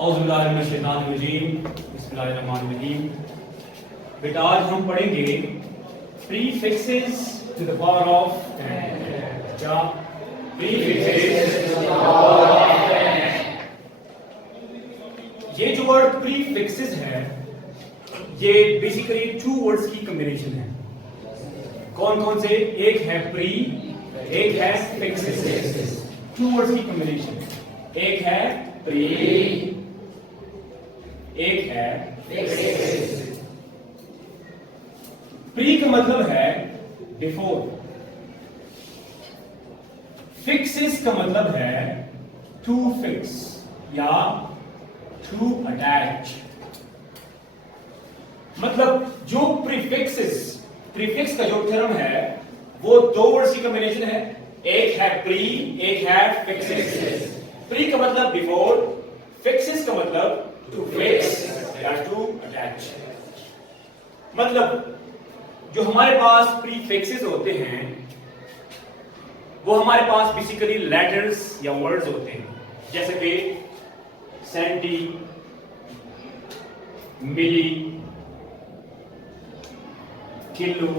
बिस्मिल्लाहिर्रहमानिर्रहीम। बेटा आज हम पढ़ेंगे prefixes to the power of 10। क्या prefixes to the power of 10। ये जो वर्ड प्रीफिक्सेस है ये बेसिकली टू वर्ड्स की कॉम्बिनेशन है। कौन कौन से? एक है प्री, एक है फिक्सेस। टू वर्ड्स की कॉम्बिनेशन, एक है प्री, एक है फिक्सेस। प्री का मतलब है बिफोर, फिक्सेस का मतलब है टू फिक्स या टू अटैच। मतलब जो प्रीफिक्स का जो टर्म है वो दो वर्ड्स की कॉम्बिनेशन है, एक है प्री, एक है फिक्सेस। प्री का मतलब बिफोर, फिक्सेस का मतलब टू फिक्स या टू अटैच। मतलब जो हमारे पास प्रीफिक्सेस होते हैं वो हमारे पास बेसिकली लेटर्स या वर्ड्स होते हैं, जैसे कि सेंटी, मिली, किलो।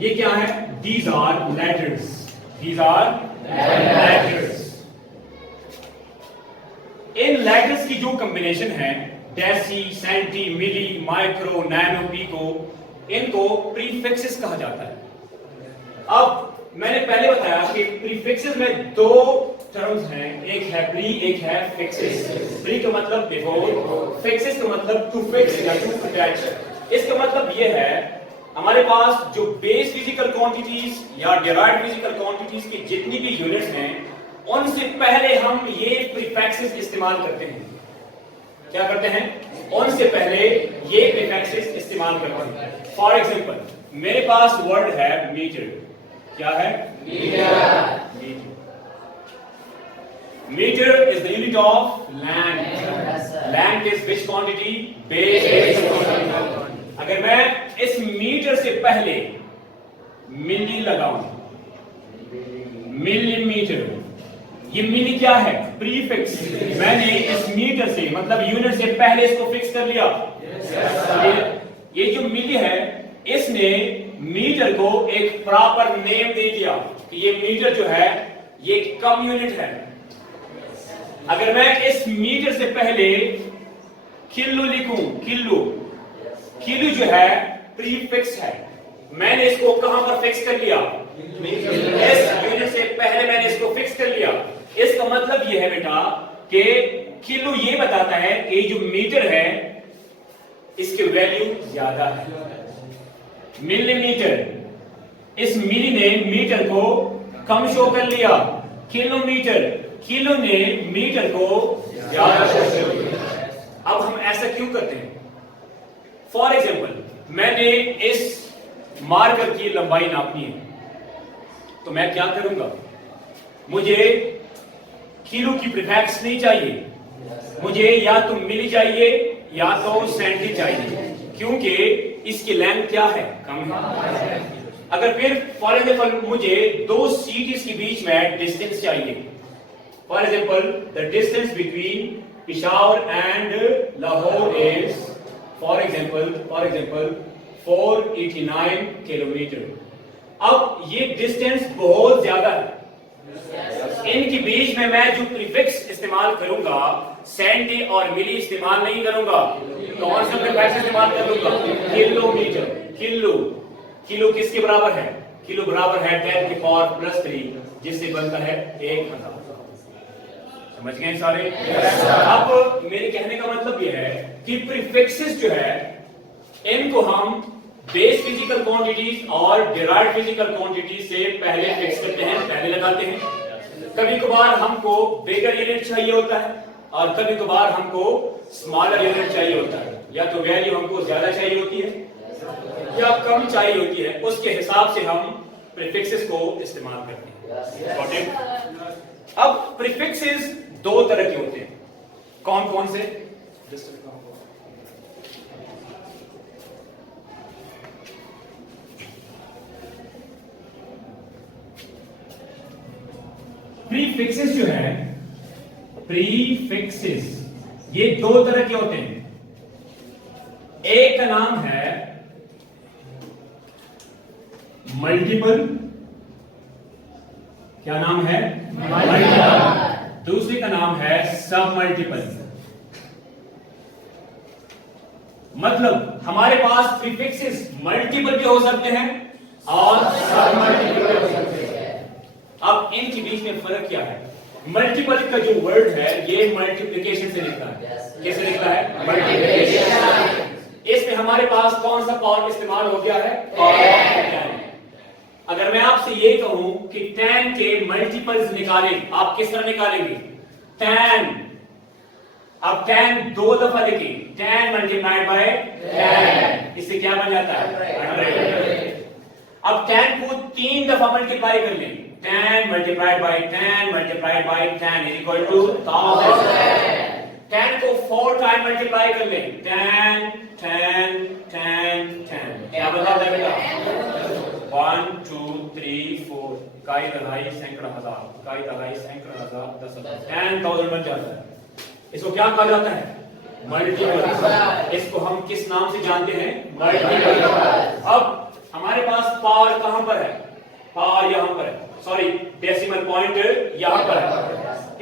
ये क्या है? These are letters. इन लेटर्स की जो कॉम्बिनेशन है deci, centi, milli, micro, nano, pico, इनको प्रीफिक्सेस कहा जाता है। अब मैंने पहले बताया कि प्रीफिक्सेस में दो टर्म्स हैं, एक है प्री, एक है फिक्सेस। प्री का मतलब बिफोर, फिक्सेस का मतलब टू फिक्स या टू अटैच। इसका मतलब ये है हमारे पास जो बेस फिजिकल क्वांटिटीज या डिराइव्ड फिजिकल क्वांटिटीज की जितनी भी यूनिट्स हैं उनसे पहले हम ये प्रीफिक्सेस इस्तेमाल करते हैं। क्या करते हैं? उनसे पहले ये प्रीफिक्सेस इस्तेमाल करते हैं। फॉर एग्जांपल मेरे पास वर्ड है मीटर। क्या है? Metre is the unit of length. Length is which quantity? Base. अगर मैं इस मीटर से पहले मिली लगाऊं, मिलीमीटर, ये मिली क्या है? प्रीफिक्स। मैंने इस मीटर से मतलब यूनिट से पहले इसको फिक्स कर लिया। ये जो मिली है इसने मीटर को एक प्रॉपर नेम दे दिया कि ये मीटर जो है ये कम यूनिट है। अगर मैं इस मीटर से पहले किलो लिखूं, किलो जो है प्रीफिक्स है, मैंने इसको कहां पर फिक्स कर लिया? इस यूनिट से पहले मैंने इसको फिक्स कर लिया। इसका मतलब ये है बेटा कि किलो ये बताता है कि जो मीटर है इसकी वैल्यू ज्यादा है। मिलीमीटर, इस मिली ने मीटर को कम शो कर लिया। किलोमीटर, किलो ने मीटर को ज्यादा शो कर लिया। अब हम ऐसा क्यों करते हैं? फॉर एग्जाम्पल मैंने इस मार्कर की लंबाई नापनी है तो मैं क्या करूंगा? मुझे किलो की प्रीफिक्स नहीं चाहिए, मुझे या तो मिली चाहिए या तो सेंटी चाहिए, क्योंकि इसकी लेंथ क्या है? कम है। अगर फिर फॉर एग्जाम्पल मुझे दो सिटीज के बीच में डिस्टेंस चाहिए, for example the distance between Peshawar and Lahore is for example 489 kilometre. अब ये डिस्टेंस बहुत ज्यादा है, इनके बीच में मैं जो प्रीफिक्स इस्तेमाल करूंगा सेंटी और मिली इस्तेमाल नहीं करूंगा, कौन सा प्रीफिक्स इस्तेमाल करूंगा? किलोमीटर। किलो किसके बराबर है? किलो बराबर है 10 की पावर +3 जिससे बनता है 1000। समझ गए सारे? अब मेरे कहने का मतलब यह है कि प्रीफिक्सेस जो है इनको हम बेस फिजिकल क्वांटिटीज और डिराइव्ड फिजिकल क्वांटिटीज से पहले फिक्स करते हैं, पहले लगाते हैं। कभी कभार हमको बिगर यूनिट चाहिए होता है और कभी कभार हमको स्मॉलर यूनिट चाहिए होता है, या तो वैल्यू हमको ज्यादा चाहिए होती है या कम चाहिए होती है, उसके हिसाब से हम प्रीफिक्सेस को इस्तेमाल करते हैं। अब प्रीफिक्सेस दो तरह के होते हैं। कौन कौन से? प्रीफिक्सेस जो है प्रीफिक्सेस, ये दो तरह के होते हैं। एक का नाम है मल्टीपल, क्या नाम है? मल्टीपल। दूसरे का नाम है सब मल्टीपल। मतलब हमारे पास प्रीफिक्सेस मल्टीपल भी हो सकते हैं और सब मल्टीपल भी हो सकते हैं। अब इनके बीच में फर्क क्या है? मल्टीपल का जो वर्ड है ये मल्टीप्लिकेशन से लिखता है। कैसे लिखता है? मल्टीप्लिकेशन। इसमें हमारे पास कौन सा पावर इस्तेमाल हो गया है? tan। अगर मैं आपसे ये कहूं कि tan के मल्टीपल्स निकालें, आप किस तरह निकालेंगे? tan, अब tan दो दफा लिखिए, tan मल्टीप्लाइड बाय tan, इससे क्या बन जाता है? 100। अब tan को 3 दफा मल्टीप्लाई कर लें, tan multiplied by tan multiplied by tan is equal to 1000। tan को 4 टाइम मल्टीप्लाई कर लें, tan tan tan tan, क्या बन जाता है बेटा? 1 2 3 4, इकाई दहाई सैकड़ा हजार, इकाई दहाई सैकड़ा हजार, 10,000, 10,000 बन जाता है। इसको क्या कहा जाता है? मल्टीपल। इसको हम किस नाम से जानते हैं? मल्टीपल। अब हमारे पास पावर कहां पर है? पावर यहां पर है, सॉरी डेसिमल पॉइंट यहां पर है।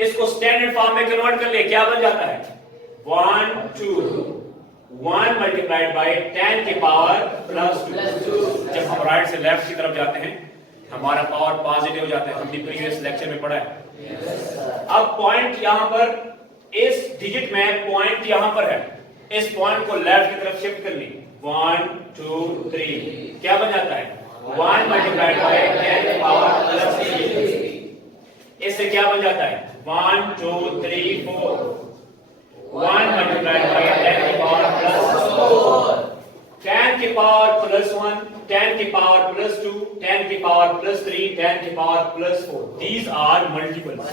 इसको स्टैंडर्ड फॉर्म में कन्वर्ट कर ले, क्या बन जाता है? 1 2 1 मल्टीप्लाइड बाय tan की पावर +2। जब हम राइट से लेफ्ट की तरफ जाते हैं हमारा पावर पॉजिटिव हो जाता है, हमने प्रीवियस लेक्चर में पढ़ा है। अब पॉइंट यहां पर, इस डिजिट में पॉइंट यहां पर है, इस पॉइंट को लेफ्ट की तरफ शिफ्ट कर ली, 1 2 3, क्या बन जाता है? 1 मल्टीप्लाइड बाय tan की पावर +3। इससे क्या बन जाता है? 1 2 3 4, 1 मल्टीप्लाइड बाय tan की पावर +4, tan की पावर +1, tan की पावर +2, tan की पावर +3, tan की पावर +4। These are multiples।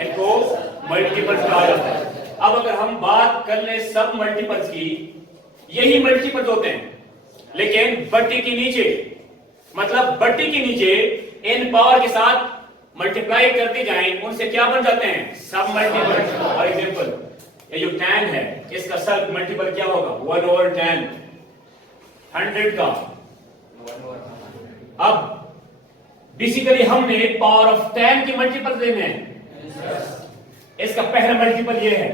इनको मल्टीपल्स कहा जाता है। अब अगर हम बात कर ले सब मल्टीपल्स की, यही मल्टीपल्स होते हैं, लेकिन बट्टी के नीचे, मतलब बट्टी के नीचे इन पावर के साथ मल्टीप्लाई करते जाएं, उनसे क्या बन जाते हैं? सब मल्टीपल्स। फॉर एग्जांपल ये जो tan है, इसका सब मल्टीपल क्या होगा? 1/10, 100 का। अब बेसिकली हमने पावर ऑफ 10 के मल्टीपल लेने हैं। इसका पहला मल्टीपल ये है।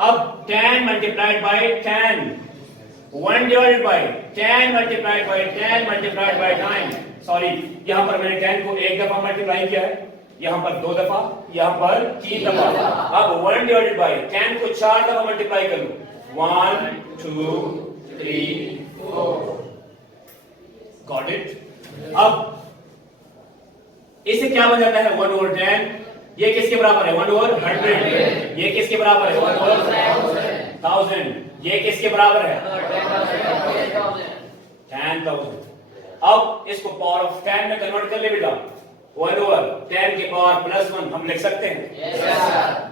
अब 10 multiplied by 10, 1 divided by 10 multiplied by 10 multiplied by 9, sorry यहां पर मैंने 10 को एक दफा मल्टीप्लाई किया है, यहां पर 2 दफा, यहां पर 3 दफा। अब 1 डिवाइडेड बाय 10 को 4 दफा मल्टीप्लाई कर लो, 1 2 3 4, गॉट इट? अब इससे क्या बन जाता है? 1/10। ये किसके बराबर है? 1/100। ये किसके बराबर है? 1/1000। ये किसके बराबर है? 10,000। अब इसको पावर ऑफ 10 में कन्वर्ट कर ले बेटा। 1/10 की पावर +1 हम लिख सकते हैं।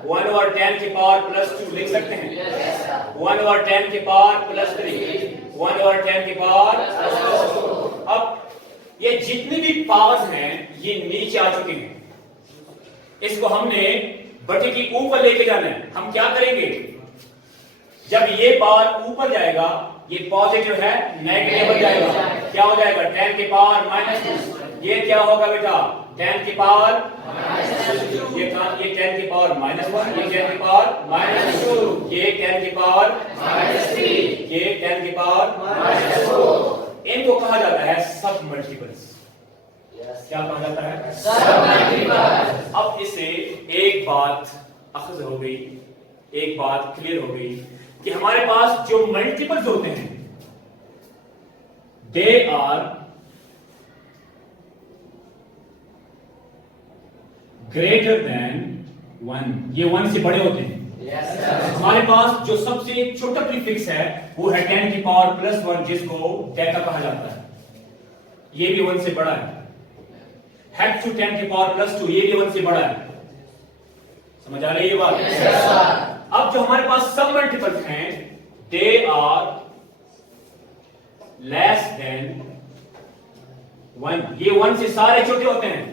1/10 की पावर +2 लिख सकते हैं। 1/10 की पावर +3, 1/10 की पावर +4। अब ये जितनी भी पावर्स हैं ये नीचे आ चुके हैं, इसको हमने बटे की ऊपर लेके जाना है। हम क्या करेंगे? जब ये पावर ऊपर जाएगा, ये पॉजिटिव है, नेगेटिव हो जाएगा, क्या हो जाएगा? 10 की पावर -2। ये क्या होगा बेटा? 10 की पावर ये 10 की पावर -1, ये 10 की पावर -2, ये 10 की पावर -3, ये 10 की पावर -4। इनको कहा जाता है सब मल्टीपल्स। क्या कहा जाता है? सब मल्टीपल्स। अब इससे एक बात अखज़ हो गई, एक बात क्लियर हो गई कि हमारे पास जो मल्टीपल्स होते हैं दे आर ग्रेटर देन 1। ये 1 से बड़े होते हैं। हमारे पास जो सबसे छोटा प्रीफिक्स है वो है 10 की पावर +1, जिसको डेटा कहा जाता है। ये भी 1 से बड़ा है। हेक्स टू 10 की पावर +2, ये भी 1 से बड़ा है। समझ आ रही है बात? अब जो हमारे पास सब मल्टीपल्स हैं दे आर लेस देन 1। ये 1 से सारे छोटे होते हैं।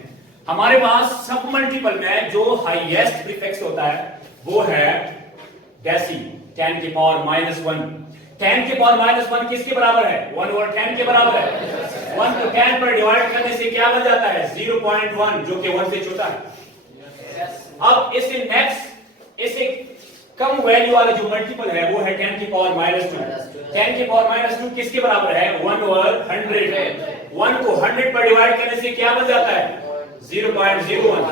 हमारे पास सब मल्टीपल में जो हाईएस्ट प्रीफिक्स होता है वो है डेसी 10 की पावर -1। 10 की पावर -1 किसके बराबर है? 1 ओवर 10 के बराबर है। 1 को 10 पर डिवाइड करने से क्या बन जाता है? 0.1, जो कि 1 से छोटा है। अब इससे नेक्स्ट इससे कम वैल्यू वाला जो मल्टीपल है वो है 10 की पावर -2। 10 की पावर -2 किसके बराबर है? 1 ओवर 100। 1 को 100 पर डिवाइड करने से क्या बन जाता है? 0.01।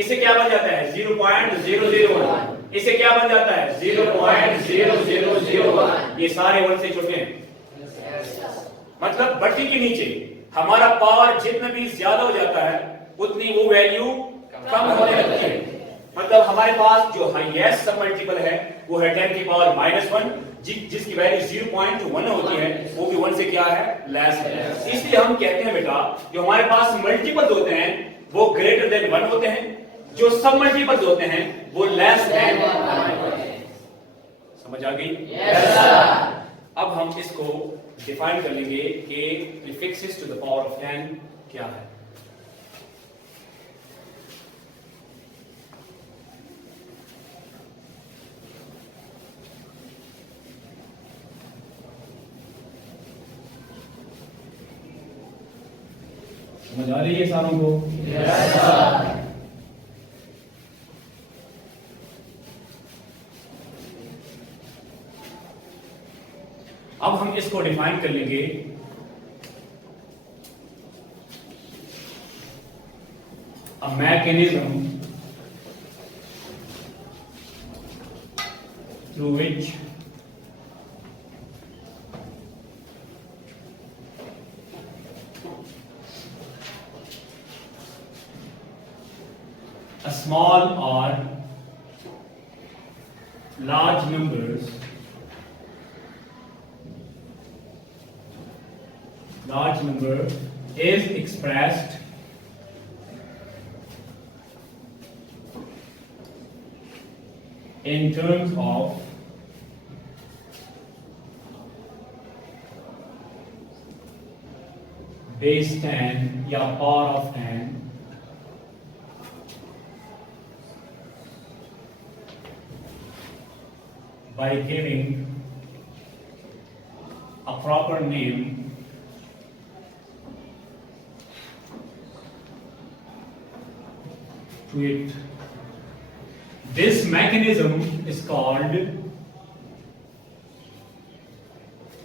इससे क्या बन जाता है? 0.001। इससे क्या बन जाता है? 0.0001। ये सारे 1 से छोटे हैं। मतलब बट्टी के नीचे हमारा पावर जितना भी ज्यादा हो जाता है उतनी वो वैल्यू कम होने लगती है। मतलब हमारे पास जो हाईएस्ट सब मल्टीपल है वो है 10 की पावर -1, जिसकी वैल्यू 0.1 होती है, वो भी 1 से क्या है? लेस है। इसलिए हम कहते हैं बेटा जो हमारे पास मल्टीपल्स होते हैं वो ग्रेटर देन 1 होते हैं, जो सब मल्टीपल्स होते हैं वो लेस देन 1। समझ आ गई? Yes sir. अब हम इसको डिफाइन कर लेंगे कि prefixes to the power of 10 क्या है। समझ आ रही है सारों को? Yes sir. अब हम इसको डिफाइन कर लेंगे a mechanism through which a small or large numbers is expressed in terms of base 10 या power of 10 by giving a proper name to it. This mechanism is called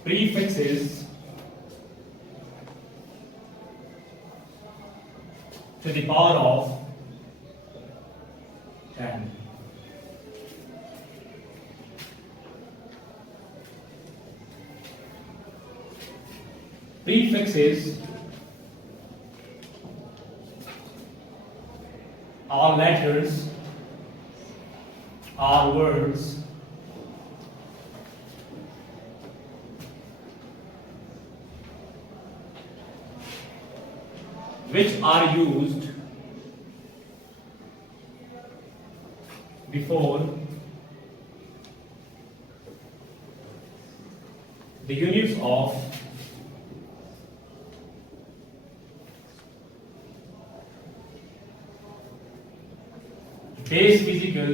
prefixes to the power of 10. Prefixes are letters, are words which are used before the units of base physical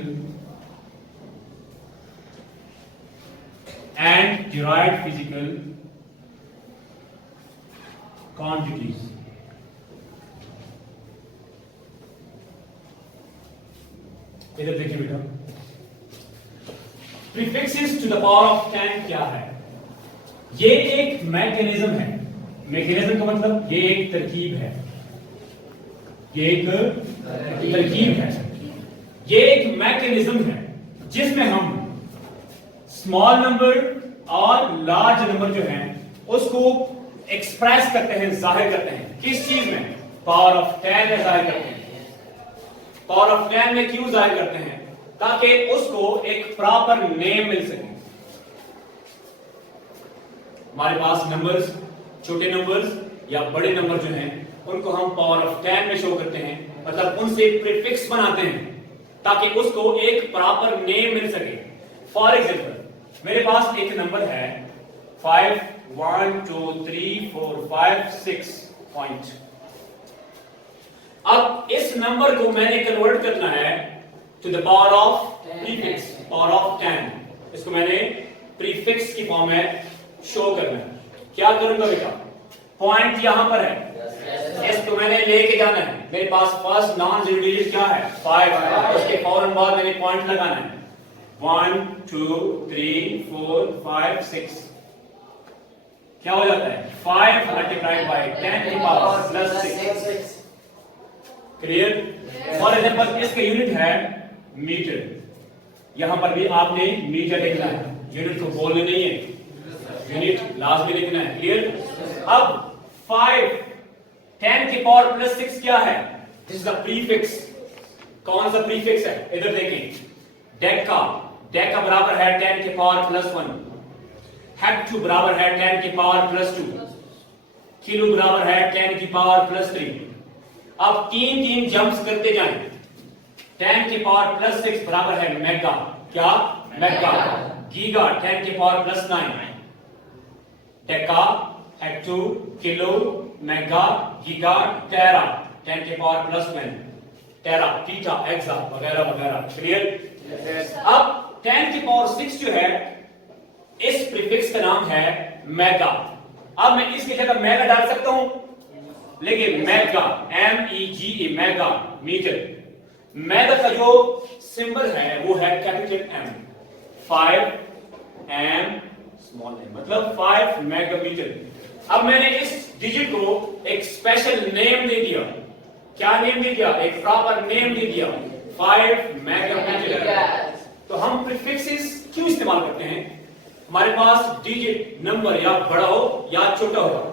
and derived physical quantities. इधर देखिए बेटा, prefixes to the power of 10 क्या है? ये एक mechanism है। Mechanism का मतलब ये एक तरकीब है, ये एक तरकीब है, ये एक मैकेनिज्म है जिसमें हम स्मॉल नंबर और लार्ज नंबर जो हैं उसको एक्सप्रेस करते हैं, जाहिर करते हैं। किस चीज में? पावर ऑफ 10 में जाहिर करते हैं। पावर ऑफ 10 में क्यों जाहिर करते हैं? ताकि उसको एक प्रॉपर नेम मिल सके। हमारे पास नंबर्स, छोटे नंबर्स या बड़े नंबर जो हैं उनको हम पावर ऑफ 10 में शो करते हैं, मतलब उनसे प्रीफिक्स बनाते हैं ताकि उसको एक प्रॉपर नेम मिल सके। फॉर एग्जाम्पल मेरे पास एक नंबर है 5 1 2 3 4 5 6 पॉइंट। अब इस नंबर को मैंने कन्वर्ट करना है to the power of prefix, power of 10। इसको मैंने प्रीफिक्स की फॉर्म में शो करना है। क्या करूंगा बेटा, पॉइंट यहां पर है, इसको मैंने लेके जाना है। मेरे पास फर्स्ट नॉन जीरो डिजिट क्या है 5, उसके फौरन बाद मैंने पॉइंट लगाना है 1 2 3 4 5 6। क्या हो जाता है 5 मल्टीप्लाइड बाय 10 की power plus 6। Clear. For example इसका यूनिट है मीटर, यहां पर भी आपने मीटर लिखना है, यूनिट को बोलने नहीं है, यूनिट लास्ट में लिखना है। क्लियर। अब 5 10 की पावर प्लस 6 क्या है, दिस इज द प्रीफिक्स। कौन सा प्रीफिक्स है, इधर देखें, डेका, डेका बराबर है 10 की पावर प्लस 1, हेक्टू बराबर है 10 की पावर प्लस 2, किलो बराबर है 10 की पावर प्लस 3। अब तीन जंप्स करते जाएं। 10 की पावर प्लस 6 बराबर है मेगा, क्या मेगा, गीगा 10 की power plus 9, deca, hecto, kilo, mega, giga, tera 10 की पावर प्लस 10, टेरा, पीटा, एक्सा वगैरह वगैरह। क्लियर। अब 10 की पावर 6 जो है, इस प्रीफिक्स का नाम है मेगा। अब मैं इसकी जगह मेगा डाल सकता हूं, लेकिन mega MEGA mega metre, mega का जो सिंबल है वो है capital M, 5 M small m, मतलब 5 मेगामीटर। अब मैंने इस डिजिट को एक स्पेशल नेम दे दिया। क्या नेम दे दिया, एक प्रॉपर नेम दे दिया 5 मेगामीटर। तो हम प्रीफिक्सेस क्यों इस्तेमाल करते हैं, हमारे पास डिजिट नंबर या बड़ा हो या छोटा हो,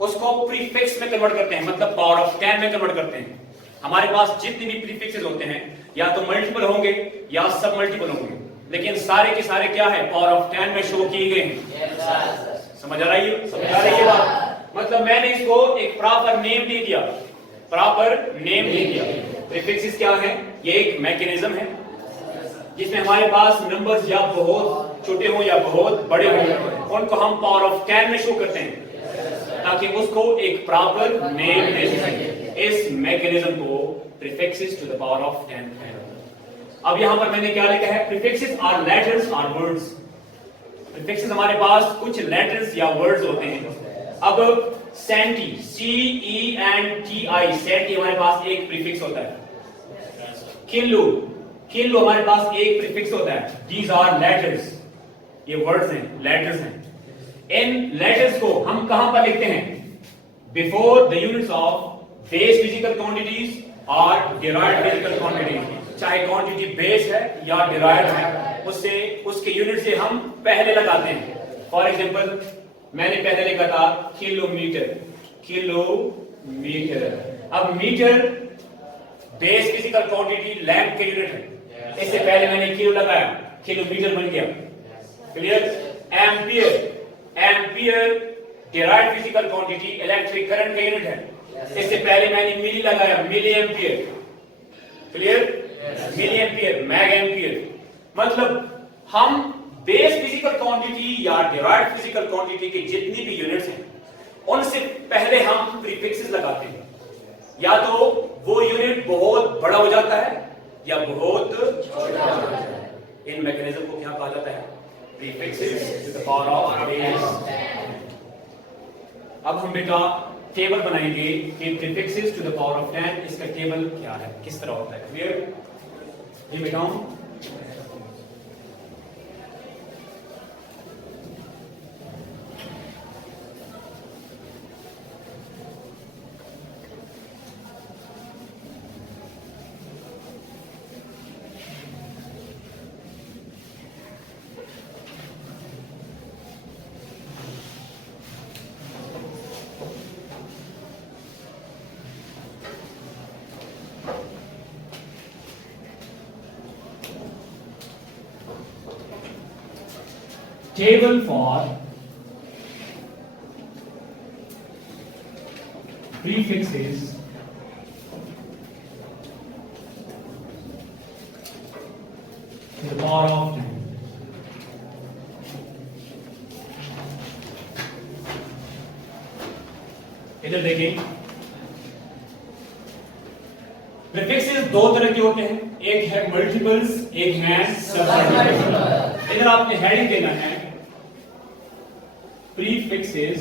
उसको प्रीफिक्स में कन्वर्ट करते हैं, मतलब पावर ऑफ 10 में कन्वर्ट करते हैं। हमारे पास जितने भी प्रीफिक्सेस होते हैं या तो मल्टीपल होंगे या सब मल्टीपल होंगे, लेकिन सारे के सारे क्या है, पावर ऑफ 10 में शो किए गए हैं। समझ आ रही है, समझ आ रही है बात। मतलब मैंने इसको एक प्रॉपर नेम दे दिया, प्रॉपर नेम दे दिया। प्रीफिक्सेस क्या है, ये एक मैकेनिज्म है जिसमें हमारे पास नंबर्स या बहुत छोटे हो या बहुत बड़े हो, उनको हम पावर ऑफ 10 में शो करते हैं ताकि उसको एक प्रॉपर नेम दे सकें। इस मैकेनिज्म को prefixes to the power of 10 है। अब यहां पर मैंने क्या लिखा है, प्रीफिक्सेस आर लेटर्स और वर्ड्स। प्रीफिक्सेस हमारे पास कुछ लेटर्स या वर्ड्स होते हैं। अब सेंटी, CENTI, सेंटी हमारे पास एक प्रीफिक्स होता है। किलो, किलो हमारे पास एक प्रीफिक्स होता है। दीज आर लेटर्स, ये वर्ड्स हैं, लेटर्स हैं। इन लेटर्स को हम कहां पर लिखते हैं, before the units of base physical quantities और डिराइव्ड फिजिकल क्वांटिटीज। चाहे क्वांटिटी बेस है या डिराइव्ड है, उससे उसके यूनिट से हम पहले लगाते हैं। फॉर एग्जांपल मैंने पहले लिखा था किलोमीटर, किलोमीटर। अब metre base physical quantity length के यूनिट है, इससे पहले मैंने किलो लगाया, किलोमीटर बन गया। Clear. Ampere, ampere derived physical quantity electric current का यूनिट है, इससे पहले मैंने मिली लगाया, milli ampere. Clear. Milli ampere, mega ampere. मतलब हम बेस फिजिकल क्वांटिटी या डिराइव्ड फिजिकल क्वांटिटी के जितनी भी यूनिट्स हैं उनसे पहले हम प्रीफिक्सेस लगाते हैं। या तो वो यूनिट बहुत बड़ा हो जाता है या बहुत छोटा हो जाता है। इन मैकेनिज्म को क्या कहा जाता है, prefixes to the power of base. अब हम बेटा टेबल बनाएंगे कि prefixes to the power of 10 इसका टेबल क्या है, किस तरह होता है। क्लियर। ये बेटाऊं, table for prefixes to the power of 10. इधर देखिए, प्रीफिक्सेस दो तरह के होते हैं, एक है मल्टीपल्स, एक है सब मल्टीपल्स। इधर आपने हेडिंग देना है प्रीफिक्सेस।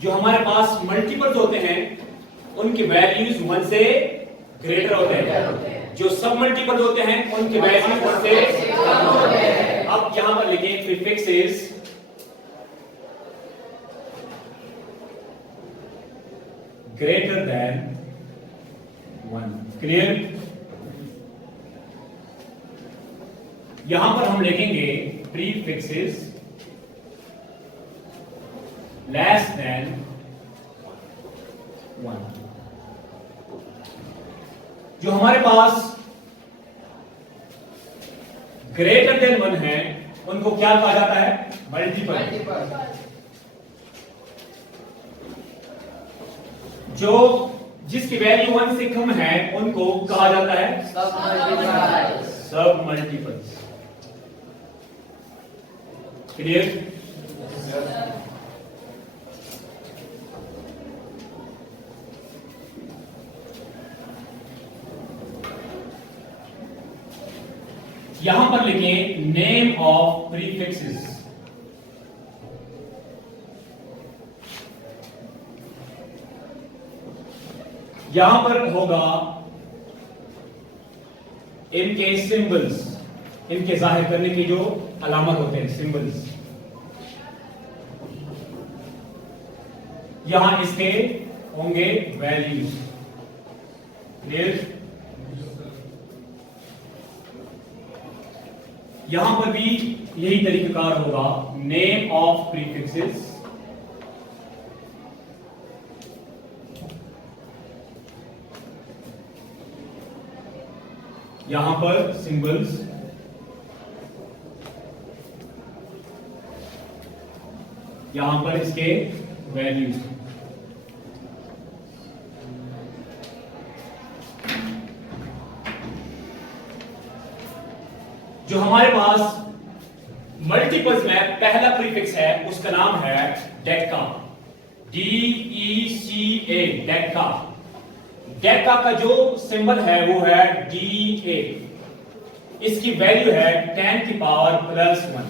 जो हमारे पास मल्टीपल्स होते हैं उनकी वैल्यूज 1 से ग्रेटर होते हैं, जो सब मल्टीपल होते हैं उनकी वैल्यूज 1 से कम होते हैं। अब यहां पर लिखें प्रीफिक्सेस ग्रेटर देन 1। क्लियर? यहां पर हम लिखेंगे प्रीफिक्सेस लेस देन 1। जो हमारे पास ग्रेटर देन 1 है उनको क्या कहा जाता है? मल्टीपल। जो जिसकी वैल्यू 1 से कम है उनको कहा जाता है सब मल्टीपल्स। क्लियर? यहां पर लिखें नेम ऑफ प्रीफिक्सेस। यहां पर होगा इनके सिंबल्स, इनके जाहिर करने की जो अलामत होते हैं, सिंबल्स। यहां इसके होंगे वैल्यूज। क्लियर? यहां पर भी यही तरीकाकार होगा, नेम ऑफ प्रीफिक्सेस यहां पर सिंबल्स, यहां पर इसके वैल्यूज। जो हमारे पास मल्टीपल्स में पहला प्रीफिक्स है उसका नाम है डेका, DECA, डेका। डेका का जो सिंबल है वो है DA। इसकी वैल्यू है 10 की पावर प्लस 1।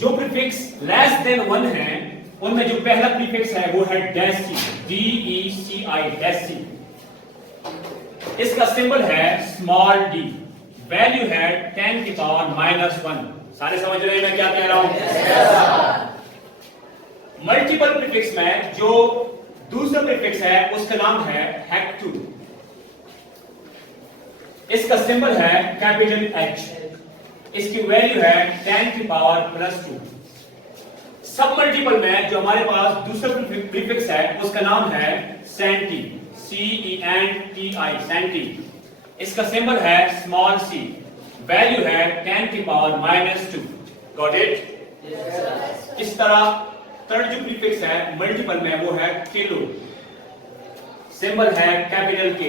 जो प्रीफिक्स लेस देन 1 है उनमें जो पहला प्रीफिक्स है वो है डेसी, DECI, डेसी। इसका सिंबल है स्मॉल d, वैल्यू है 10 की पावर माइनस 1। सारे समझ रहे हैं मैं क्या कह रहा हूं? मल्टीपल प्रीफिक्स में जो दूसरा प्रीफिक्स है उसका नाम है हेक्टू। इसका सिंबल है कैपिटल H। इसकी वैल्यू है 10 की पावर प्लस 2। सब मल्टीपल में जो हमारे पास दूसरा प्रीफिक्स है उसका नाम है सेंटी, CENTI, सेंटी। इसका सिंबल है स्मॉल c, वैल्यू है 10 की पावर माइनस 2। Got it? इस तरह थर्ड जो प्रीफिक्स है मल्टीपल में वो है किलो, सिंबल है कैपिटल K,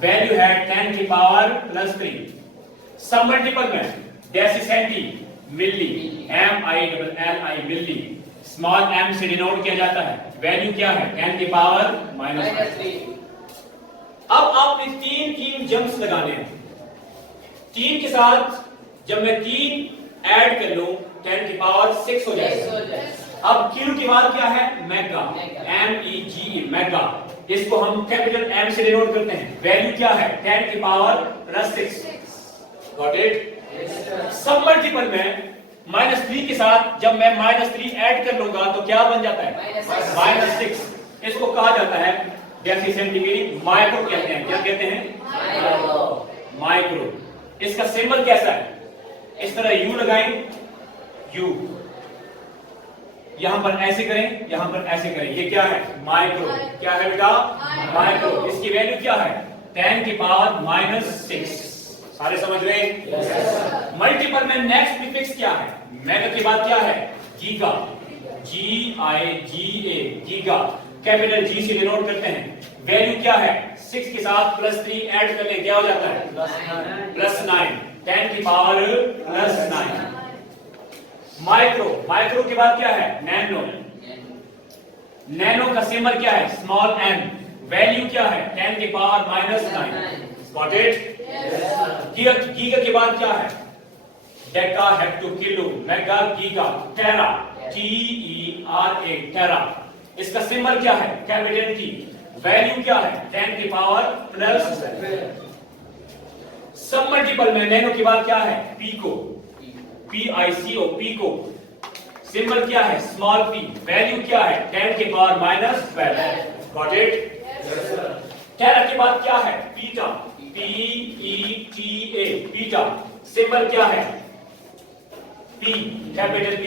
वैल्यू है 10 की पावर प्लस 3। सब मल्टीपल में डेसीसेंटी, मिली, MILLI, मिली, स्मॉल m से डिनोट किया जाता है, वैल्यू क्या है? 10 की पावर माइनस 3। अब आपने तीन जंप्स लगाने हैं। 3 के साथ जब मैं 3 ऐड कर लूं 10 की पावर 6 हो जाएगा। अब किलो की बात क्या है? Mega, MEGA, mega. इसको हम कैपिटल M से डिनोट करते हैं, वैल्यू क्या है? 10 की पावर प्लस 6। Got it? सब मल्टीपल में -3 के साथ जब मैं -3 ऐड कर लूंगा तो क्या बन जाता है? -6। इसको कहा जाता है डेसीसेंटीग्रेड, माइक्रो कहते हैं। क्या कहते हैं? माइक्रो। इसका सिंबल कैसा है? इस तरह U लगाएं, U। यहां पर ऐसे करें, यहां पर ऐसे करें, ये क्या है? माइक्रो। क्या है बेटा? माइक्रो। इसकी वैल्यू क्या है? 10 की पावर -6। सारे समझ रहे हैं? मल्टीपल में नेक्स्ट प्रीफिक्स क्या है? मेगा की बात क्या है? Giga, GIGA, giga. Capital G से डिनोट करते हैं, वैल्यू क्या है? 6 के साथ +3 ऐड कर ले, क्या हो जाता है? +9, 10 की पावर +9। माइक्रो, माइक्रो की बात क्या है? नैनो, नैनो का सिंबल क्या है? Small n। वैल्यू क्या है? 10 की पावर -9। Got it? गीगा के बाद क्या है? Deca, hecto, kilo, mega, giga, tera, TERA, tera. इसका सिंबल क्या है? Capital T। वैल्यू क्या है? 10 की पावर +12। सब मल्टीपल में नैनो के बाद क्या है? Pico, PICO, pico. सिंबल क्या है? Small p। वैल्यू क्या है? 10 की पावर -12। Got it? टेरा के बाद क्या है? पीटा, PETA, पीटा। सिंबल क्या है? P, capital P।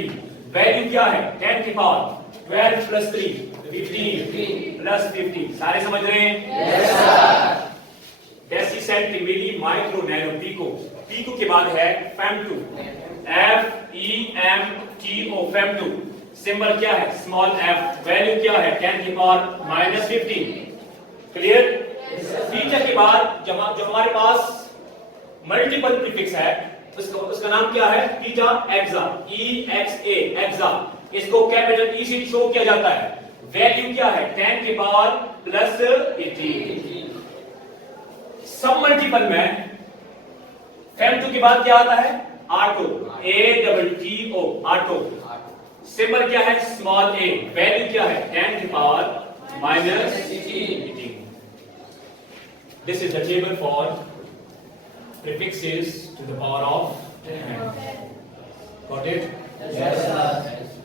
वैल्यू क्या है? 10 की पावर 12 + 3 15 + 15। सारे समझ रहे हैं? Yes. Deci, centi, milli, micro, nano, pico. Pico के बाद है फेमटो, FEMTO, फेमटो। सिंबल क्या है? Small f। वैल्यू क्या है? 10 की पावर -15। क्लियर? पीटा के बाद जब हमारे पास मल्टीपल प्रीफिक्स है उसका नाम क्या है? पीटा एक्सा, EXA, एक्सा। इसको कैपिटल E से शो किया जाता है। वैल्यू क्या है? 10 की पावर +18। सब मल्टीपल में फेमटो के बाद क्या आता है? Auto, ATTO, auto. सिंबल क्या है? Small a। वैल्यू क्या है? 10 की power -18। This is the table for prefixes to the power of 10. Got it? Yes, sir.